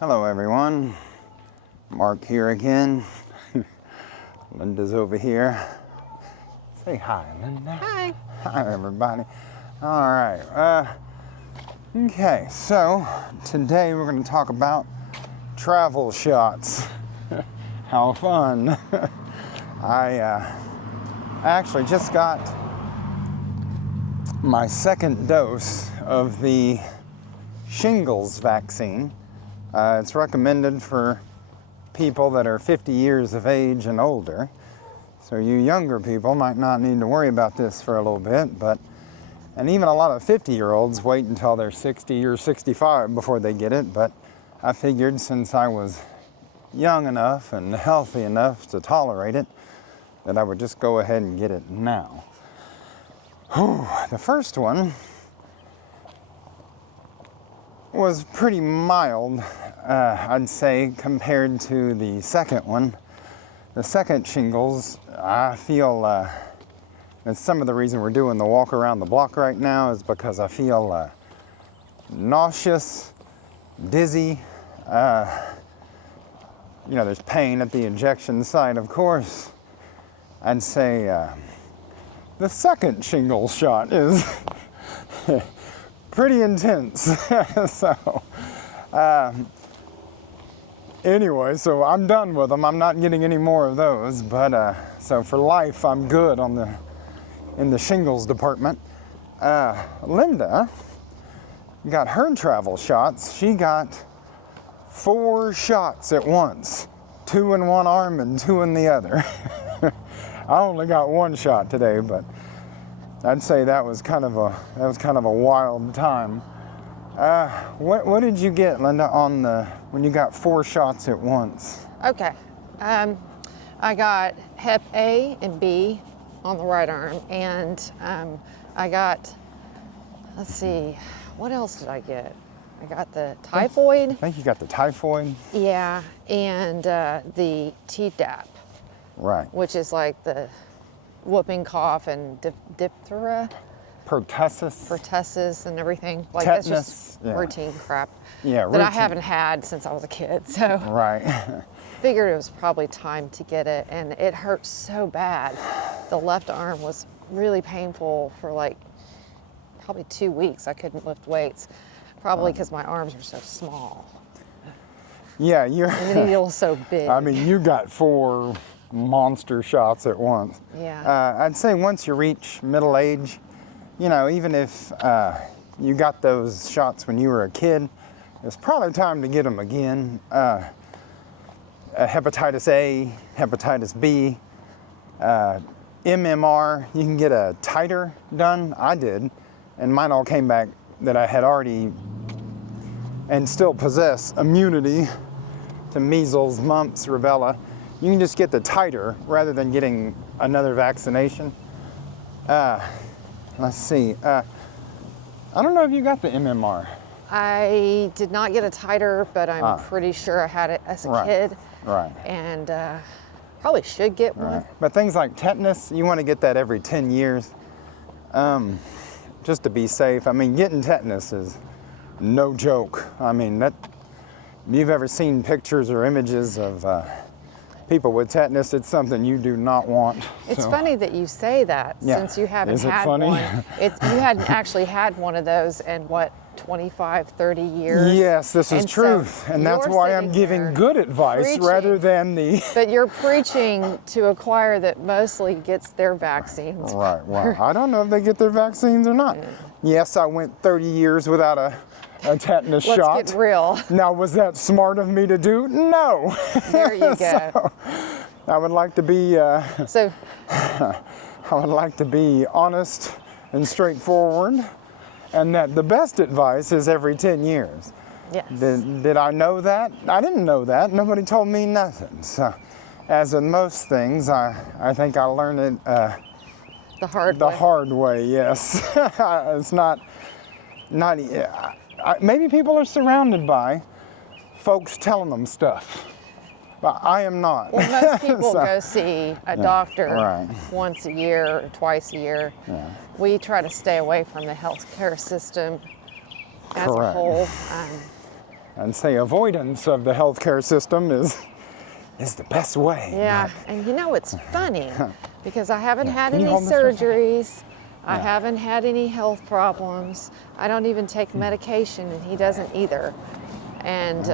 Hello everyone, Mark here again. Linda's over here. Say hi, Linda. Hi. Hi everybody. All right, okay, so today we're going to talk about travel shots. How fun. I actually just got my second dose of the Shingles vaccine. It's recommended for people that are 50 years of age and older. So you younger people might not need to worry about this for a little bit, and even a lot of 50-year-olds wait until they're 60 or 65 before they get it. But I figured since I was young enough and healthy enough to tolerate it, that I would just go ahead and get it now. Whew, the first one was pretty mild, I'd say, compared to the second one. The second shingles, I feel, and some of the reason we're doing the walk around the block right now is because I feel nauseous, dizzy. There's pain at the injection site, of course. I'd say the second shingles shot is pretty intense. So anyway, so I'm done with them. I'm not getting any more of those, but so for life I'm good in the shingles department. Linda got her travel shots. She got 4 shots at once, 2 in one arm and 2 in the other. I only got 1 shot today, but I'd say that was kind of a wild time. What did you get, Linda, when you got 4 shots at once? Okay. I got Hep A and B on the right arm, and I got, let's see, what else did I get? I got the typhoid. I think you got the typhoid. Yeah, and the TDAP. Right. Which is like the whooping cough and Diphtheria. Pertussis And everything. Like Tetanus, that's just yeah. routine crap. Yeah, that I haven't had since I was a kid. So right. figured it was probably time to get it, and it hurt so bad. The left arm was really painful for like probably 2 weeks. I couldn't lift weights, probably because my arms are so small. Yeah, and the needle's so big. I mean, you got 4 monster shots at once. Yeah. I'd say once you reach middle age, even if you got those shots when you were a kid, it's probably time to get them again. Hepatitis A, Hepatitis B, MMR, you can get a titer done. I did, and mine all came back that I had already and still possess immunity to measles, mumps, rubella. You can just get the titer rather than getting another vaccination. Let's see. I don't know if you got the MMR. I did not get a titer, but I'm pretty sure I had it as a kid. Right. And probably should get one. Right. But things like tetanus, you want to get that every 10 years, just to be safe. I mean, getting tetanus is no joke. I mean, if you've ever seen pictures or images of people with tetanus, it's something you do not want. It's funny that you say that, since you haven't had one. You hadn't actually had one of those in what, 25, 30 years? Yes, this is truth. And that's why I'm giving good advice rather than the... But you're preaching to a choir that mostly gets their vaccines. Right, well, I don't know if they get their vaccines or not. Yes, I went 30 years without a tetanus shot. Let's get real. Now, was that smart of me to do? No. There you go. So, I would like to be honest and straightforward, and that the best advice is every 10 years. Yes. Did I know that? I didn't know that. Nobody told me nothing. So, as in most things, I think I learned it the hard way. Yes. It's not. Maybe people are surrounded by folks telling them stuff, but I am not. Well, most people go see a doctor once a year or twice a year. Yeah. We try to stay away from the healthcare system as a whole. and say avoidance of the healthcare system is the best way. Yeah, and you know, it's funny because I haven't had Can any you hold this for a second? surgeries. I haven't had any health problems. I don't even take medication, and he doesn't either. And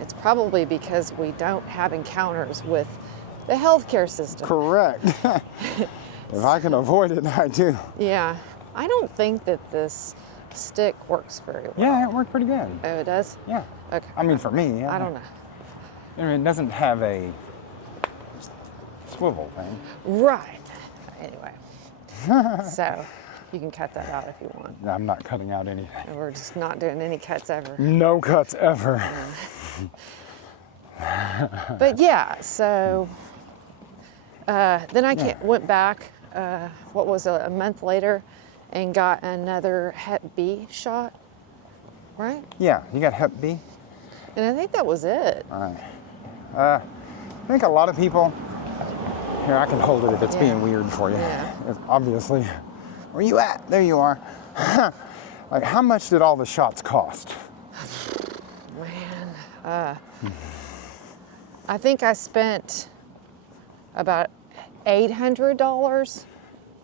it's probably because we don't have encounters with the healthcare system. Correct. If I can avoid it, I do. Yeah, I don't think that this stick works very well. Yeah, it worked pretty good. Oh, it does? Yeah. Okay. I mean, for me, I don't know. I mean, it doesn't have a swivel thing. Right. Anyway, so you can cut that out if you want. I'm not cutting out anything. And we're just not doing any cuts ever. No cuts ever. But yeah, so then I went back, what was it, a month later, and got another Hep B shot, right? Yeah, you got Hep B? And I think that was it. All right. I think a lot of people, here, I can hold it if it's being weird for you. Yeah. It's obviously, where you at? There you are. Like, how much did all the shots cost? Man, I think I spent about $800.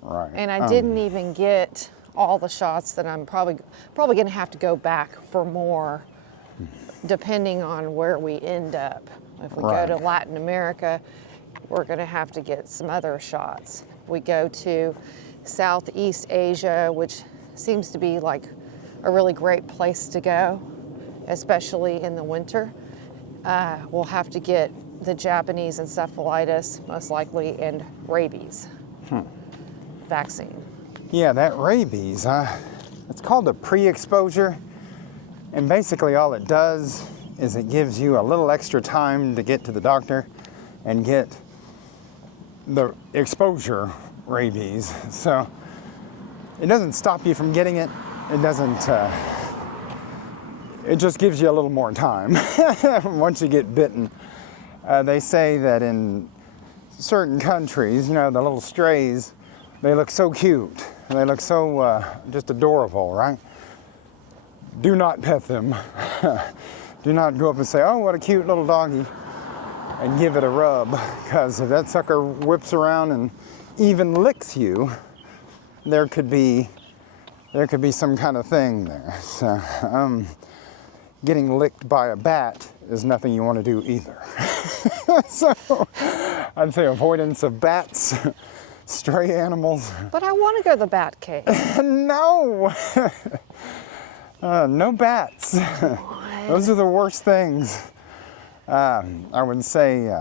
Right. And I didn't even get all the shots that I'm probably going to have to go back for more, depending on where we end up. If we go to Latin America, we're going to have to get some other shots. If we go to Southeast Asia, which seems to be like a really great place to go, especially in the winter, we'll have to get the Japanese Encephalitis, most likely, and rabies vaccine. Yeah, that rabies, it's called a pre-exposure. And basically all it does is it gives you a little extra time to get to the doctor and get the exposure rabies. So it doesn't stop you from getting it. It doesn't, it just gives you a little more time once you get bitten. They say that in certain countries, you know, the little strays, they look so cute. They look so just adorable, right? Do not pet them. Do not go up and say, oh, what a cute little doggy, and give it a rub, because if that sucker whips around and even licks you, there could be some kind of thing there. So, getting licked by a bat is nothing you want to do either. So, I'd say avoidance of bats, stray animals. But I want to go to the bat cave. No! No bats. Those are the worst things. I would say,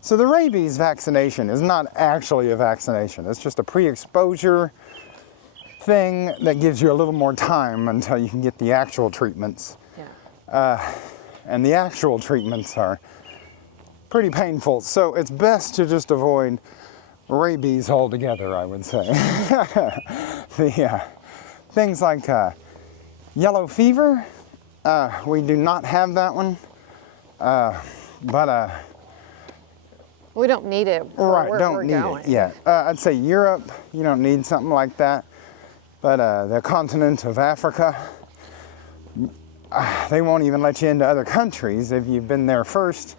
so the rabies vaccination is not actually a vaccination. It's just a pre-exposure thing that gives you a little more time until you can get the actual treatments. Yeah. And the actual treatments are pretty painful. So it's best to just avoid rabies altogether, I would say. The things like yellow fever, we do not have that one, but we don't need it. right, Where don't we're need going. it yet. I'd say Europe, you don't need something like that, but the continent of Africa, they won't even let you into other countries if you've been there first.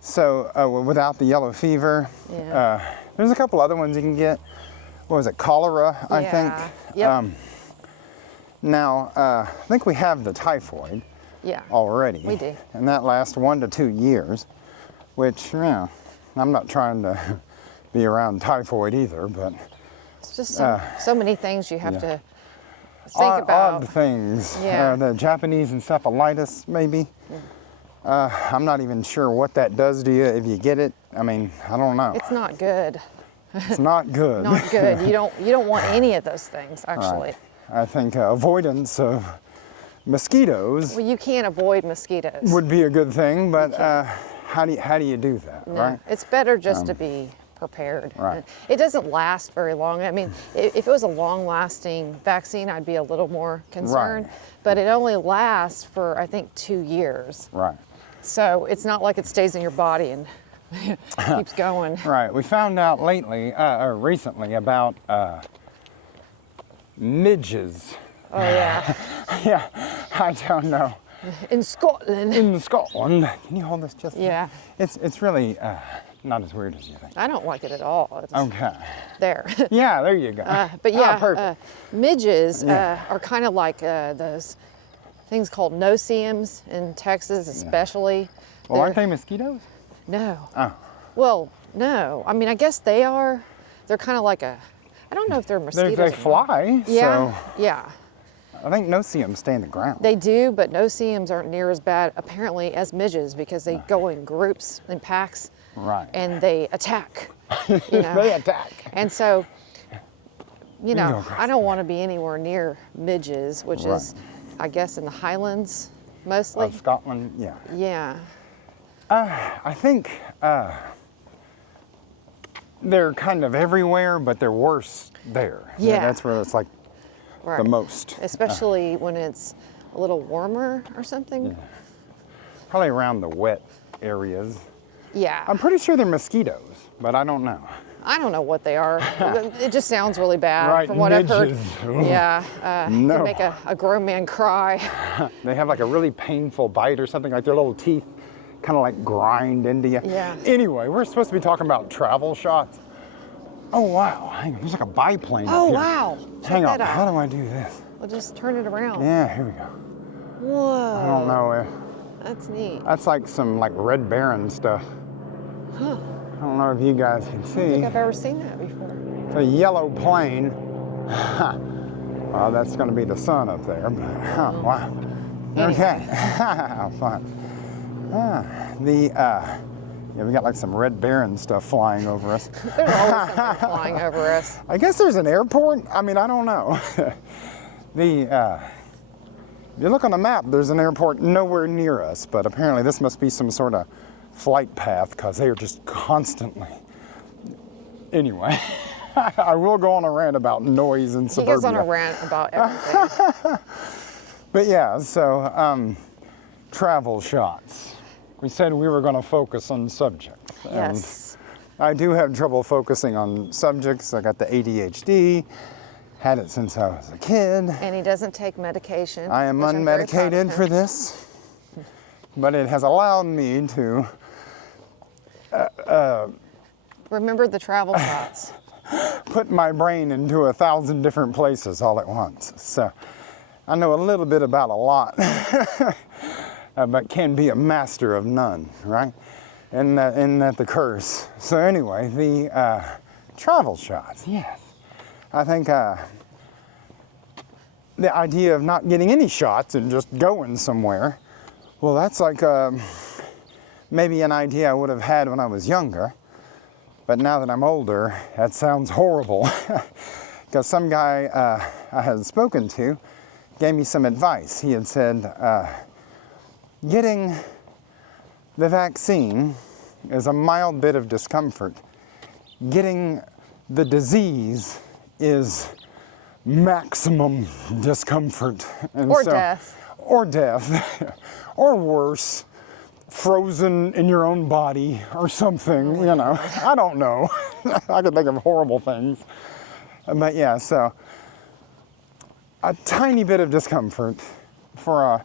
So without the yellow fever, Yeah. there's a couple other ones you can get. What was it, cholera, I think? Yep. Now, I think we have the typhoid Yeah. already. We do. And that lasts 1 to 2 years, which, you know, I'm not trying to be around typhoid either, but It's just so many things you have to think odd about. things. Yeah. The Japanese Encephalitis, maybe. I'm not even sure what that does to you if you get it. I mean, I don't know. It's not good. It's not good. Not good. You don't want any of those things, actually. Right. I think avoidance of mosquitoes Well, you can't avoid mosquitoes. would be a good thing, but how do you do that, No, right? it's better just to be prepared. Right. It doesn't last very long. I mean, if it was a long-lasting vaccine, I'd be a little more concerned. Right. But it only lasts for, I think, 2 years. Right. So it's not like it stays in your body and keeps going. Right. We found out lately, or recently, about midges. Oh yeah. Yeah, I don't know. In Scotland. in Scotland. Can you hold this just? Yeah. It's really not as weird as you think. I don't like it at all. It's Okay. there. Yeah, there you go. But yeah, perfect. midges Yeah. are kind of like those things called no-see-ums in Texas, especially. Well, aren't they mosquitoes? No. Oh. Well, no. I mean, I guess they are. They're kind of like a. I don't know if they're mosquitoes. They or not. fly. Yeah. So Yeah. I think no-see-ums stay in the ground. They do, but no-see-ums aren't near as bad apparently as midges because they go in groups, in packs, Right. and they attack. You know? They attack. And so, you go know, across I don't want to be anywhere near midges, which Right. is, I guess, in the Highlands mostly. Of Scotland, yeah. Yeah. I think they're kind of everywhere, but they're worse there. Yeah. That's where it's like Right. the most. Especially when it's a little warmer or something. Probably around the wet areas. Yeah. I'm pretty sure they're mosquitoes, but I don't know. I don't know what they are. It just sounds really bad Right, from what I've heard. midges. Ugh. Yeah. No. They make a grown man cry. They have like a really painful bite or something, like their little teeth kind of like grind into you. Yeah. Anyway, we're supposed to be talking about travel shots. Oh, wow. Hang on. There's like a biplane up Oh, here. wow. Check Hang on. that How out. do I do this? We'll just turn it around. Yeah, here we go. Whoa. I don't know if That's neat. that's like some like Red Baron stuff. Huh. I don't know if you guys can I don't see. think I've ever seen that before. It's a yellow plane. Well, that's going to be the sun up there. But, wow. Okay. Fun. Yeah, we got like some Red Baron stuff flying over us. There's always something flying over us. I guess there's an airport. I mean, I don't know. If you look on the map, there's an airport nowhere near us, but apparently this must be some sort of flight path because they are just constantly. Anyway, I will go on a rant about noise in He suburbia. goes on a rant about everything. But yeah, so travel shots. We said we were going to focus on subjects. and Yes. I do have trouble focusing on subjects. I got the ADHD, had it since I was a kid. And he doesn't take medication. I am which I'm very proud of unmedicated him. for this, but it has allowed me to Remember the travel shots. put my brain into 1,000 different places all at once. So I know a little bit about a lot, but can be a master of none, right? Isn't that the curse? So anyway, the travel shots, yes. I think the idea of not getting any shots and just going somewhere, well, that's like maybe an idea I would have had when I was younger. But now that I'm older, that sounds horrible. Because some guy I had spoken to gave me some advice. He had said, getting the vaccine is a mild bit of discomfort. Getting the disease is maximum discomfort. And Or death. Or death. Or worse. Frozen in your own body or something, you know. I don't know. I could think of horrible things. But yeah, so a tiny bit of discomfort for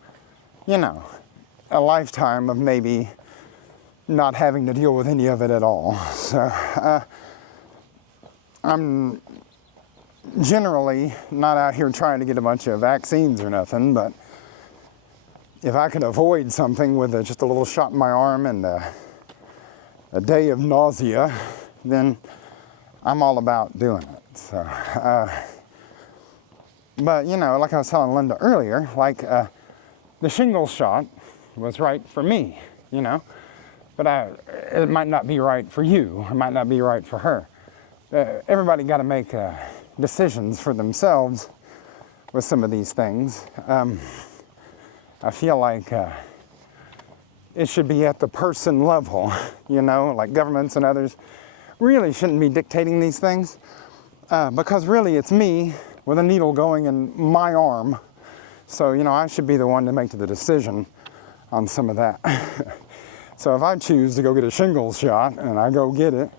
a lifetime of maybe not having to deal with any of it at all. So I'm generally not out here trying to get a bunch of vaccines or nothing, but if I could avoid something with just a little shot in my arm and a day of nausea, then I'm all about doing it. So, but like I was telling Linda earlier, like the shingles shot was right for me, but it might not be right for you. It might not be right for her. Everybody got to make decisions for themselves with some of these things. I feel like it should be at the person level, like governments and others really shouldn't be dictating these things because really it's me with a needle going in my arm. So, I should be the one to make the decision on some of that. So if I choose to go get a shingles shot and I go get it,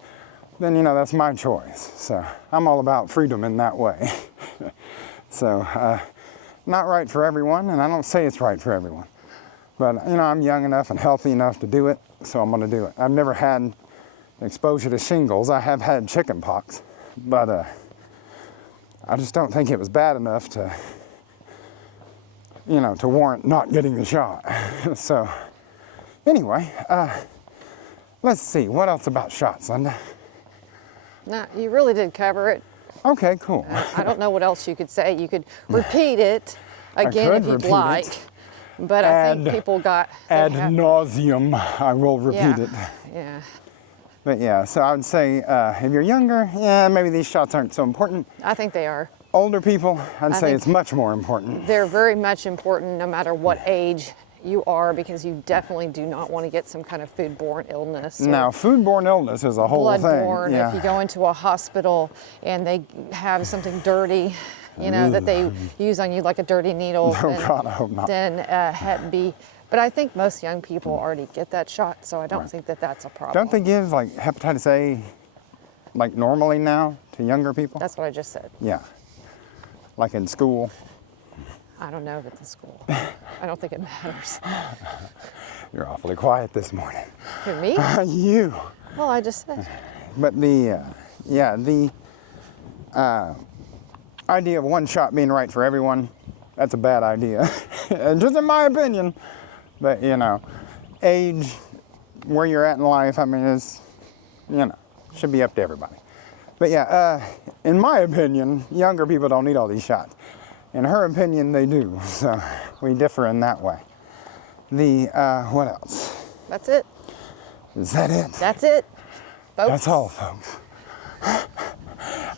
then, that's my choice. So I'm all about freedom in that way. So, not right for everyone, and I don't say it's right for everyone. But, you know, I'm young enough and healthy enough to do it, so I'm going to do it. I've never had exposure to shingles. I have had chicken pox, but I just don't think it was bad enough to, you know, to warrant not getting the shot. So, anyway, let's see. What else about shots, Linda? No, you really did cover it. Okay, cool. I don't know what else you could say. You could repeat it again if you'd like. But I think people got... Ad nauseum, I will repeat it. Yeah. But yeah, so I would say if you're younger, yeah, maybe these shots aren't so important. I think they are. Older people, I'd say it's much more important. They're very much important no matter what age you are, because you definitely do not want to get some kind of foodborne illness. Now, foodborne illness is a whole thing. Bloodborne, yeah. if you go into a hospital and they have something dirty, you know, that they use on you like a dirty needle, Oh God, I hope not. then Hep B. But I think most young people already get that shot, so I don't think that that's a problem. Don't they give like hepatitis A like normally now to younger people? That's what I just said. Yeah, like in school. I don't know at the school. I don't think it matters. You're awfully quiet this morning. Who, me? You. Well, I just said. But the idea of one shot being right for everyone, that's a bad idea. Just in my opinion. But, you know, age, where you're at in life, I mean, it's, you know, should be up to everybody. But yeah, in my opinion, younger people don't need all these shots. In her opinion, they do. So we differ in that way. What else? That's it. Is that it? That's it, folks. That's all, folks.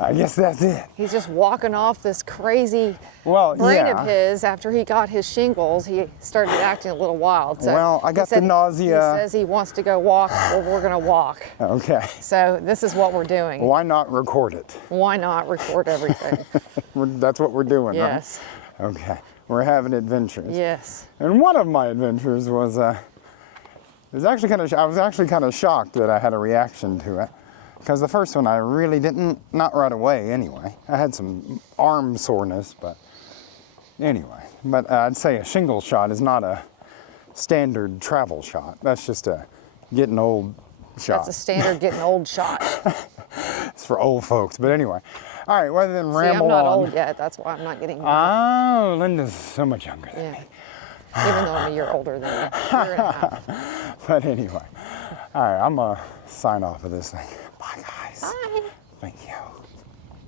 I guess that's it. He's just walking off this crazy Well, brain yeah. of his. After he got his shingles, he started acting a little wild. So Well, I got the nausea. He says he wants to go walk. Well, we're going to walk. Okay. So this is what we're doing. Why not record it? Why not record everything? That's what we're doing, Yes. right? Okay. We're having adventures. Yes. And one of my adventures was, I was actually kind of shocked that I had a reaction to it. Because the first one I really didn't, not right away anyway. I had some arm soreness, but anyway. But I'd say a shingle shot is not a standard travel shot. That's just a getting old shot. That's a standard getting old shot. It's for old folks, but anyway. All right, rather than See, ramble I'm not on. old yet. That's why I'm not getting old. Oh, Linda's so much younger than me. Even though I'm a year older than you. Year and a half. But anyway, all right, I'm going to sign off of this thing. Bye, guys. Bye. Thank you.